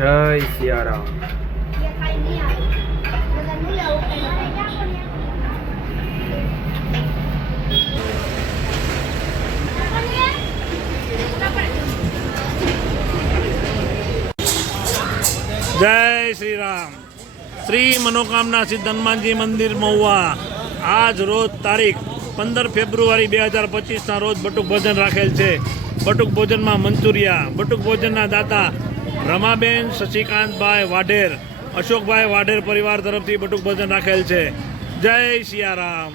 જય સિયારામ. जय श्री राम. श्री मनोकामना सिद्ध हनुमानजी मंदिर महुआ आज रोज तारीख 15 फेब्रुआरी 2025 रोज बटुक भोजन राखेल है. बटुक भोजन में मंचूरिया बटुक भोजन दाता रमाबेन शशिकांत भाई वाढेर अशोक भाई वाढेर परिवार तरफ थी बटुक भोजन राखेल है. जय सियाराम.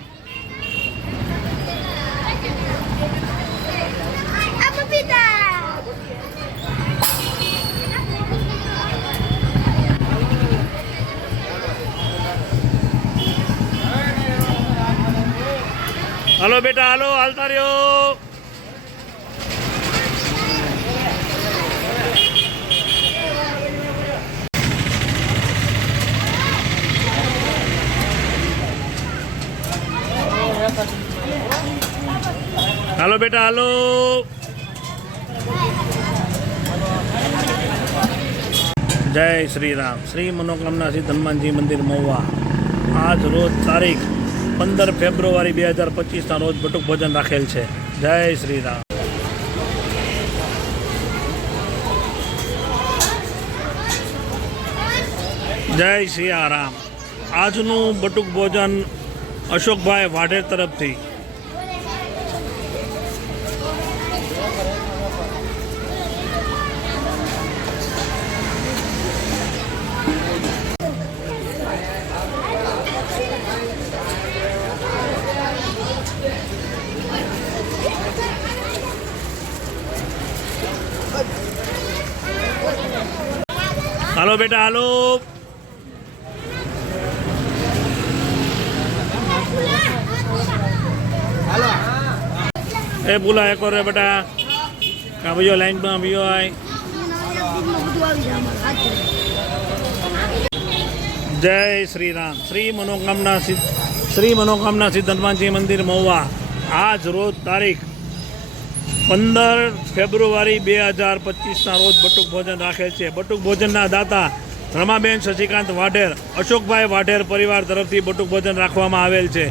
हलो बेटा हलो हालता रहो. हलो बेटा हलो. जय श्री राम. श्री मनोकामना सिद्ध हनुमानजी मंदिर महुआ आज रोज तारीख 15 फेब्रुआरी 2025 रोज बटुक भोजन राखेल है. जय श्री राम. जय सियाराम. આજનું બટુક ભોજન અશોકભાઈ વાઢેર તરફથી. હાલો બેટા હાલો. ए बोला एक और बेटा का भैया लाइन में भैया आए. जय श्री राम. श्री मनोकामना सिद्ध हनुमान जी मंदिर महुआ आज रोज तारीख 15 फेब्रुआरी 2025 रोज बटुक भोजन राखेल है. बटुक भोजन दाता रमाबेन शशिकांत वाढेर अशोक भाई वाढेर परिवार तरफ थी बटुक भोजन राखवामां आवेल है.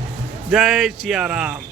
जय सियाराम.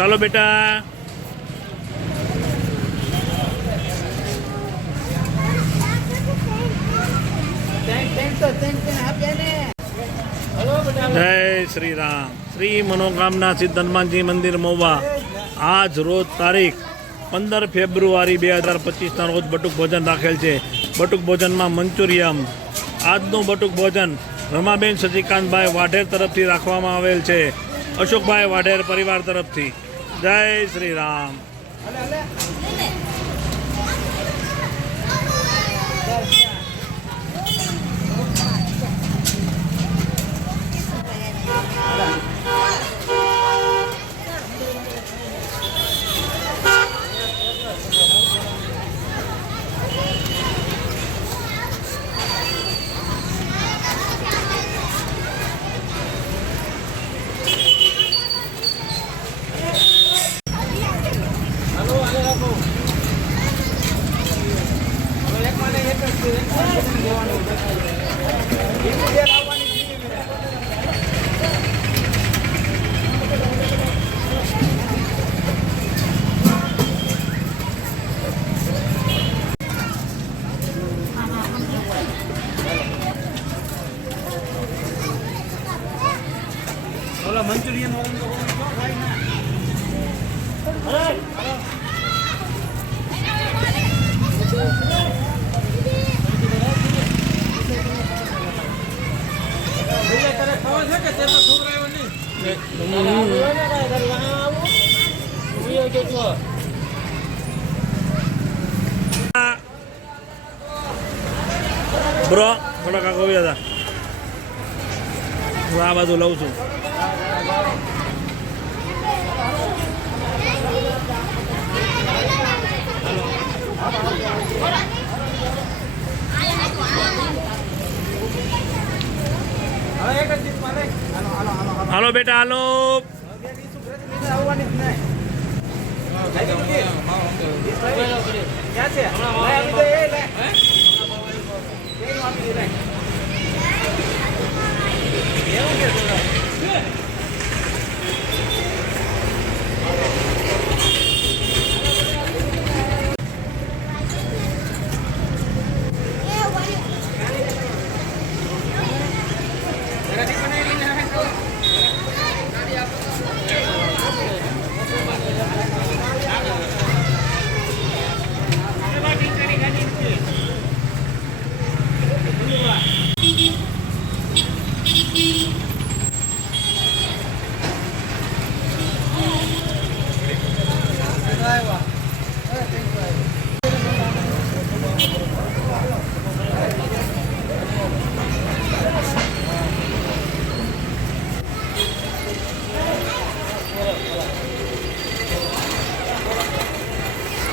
चलो बेटा. जय श्री राम. श्री मनोकामना सिद्ध हनुमान जी मंदिर महुआ आज रोज तारीख 15 फेब्रुआरी 2025 रोज बटुक भोजन राखेल है. बटुक भोजन में मंचूरियम આજનું બટુક ભોજન રમાબેન શશિકાંતભાઈ વાઢેર તરફથી રાખવામાં આવેલ છે. અશોકભાઈ વાઢેર પરિવાર તરફથી. જય શ્રી રામ. Halo, ઓલા મંચુરિયન બ્રો થોડા કાકો હતા હું આ બાજુ લઉં છું. હાલો બેટા હાલો.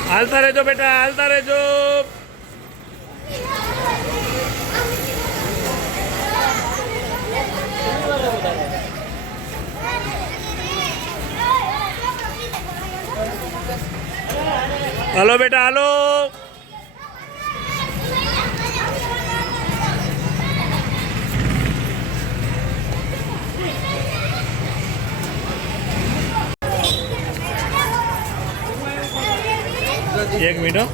હાલતા રહેજો બેટા હાલતા રહેજો. હાલો બેટા હાલો. एक मिनट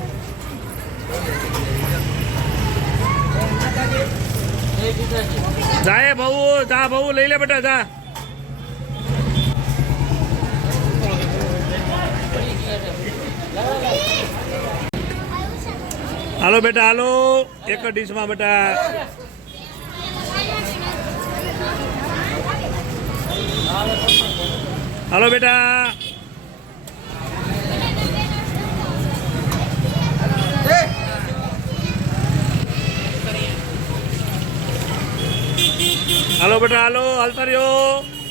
जाए भाऊ जा भाऊ ले ले बेटा जा. हालो बेटा हालो एक डिश में बेटा. हालो बेटा હાલો બેટા હાલો હાલતા રહ્યો.